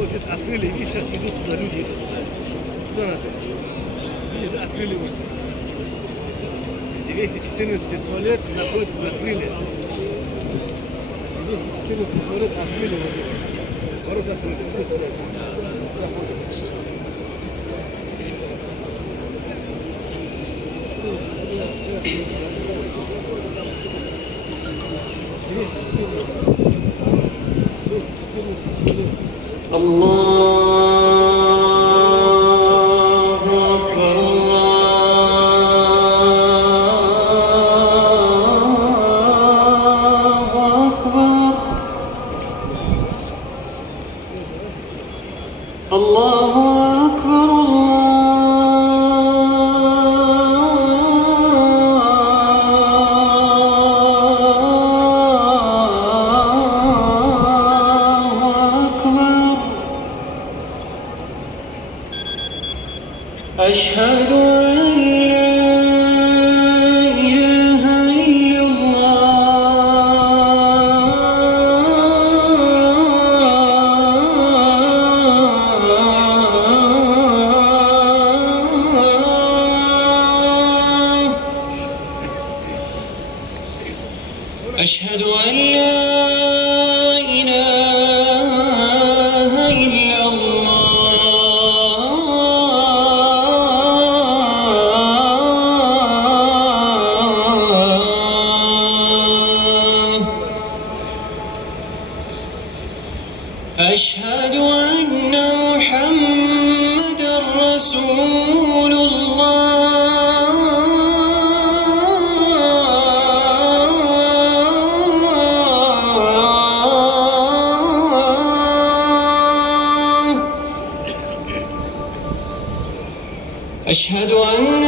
Вот здесь открыли, видишь, сейчас идут туда люди. Куда надо? Видишь, открыли улицу. 214 туалет находится, открыли. 214 туалет открыли вот здесь. Ворота открыты, все стоят. الله أكبر الله أكبر الله أكبر أشهد أن لا إله إلا الله أشهد أن لا إله إلا أشهد أن محمدًا رسول الله أشهد أن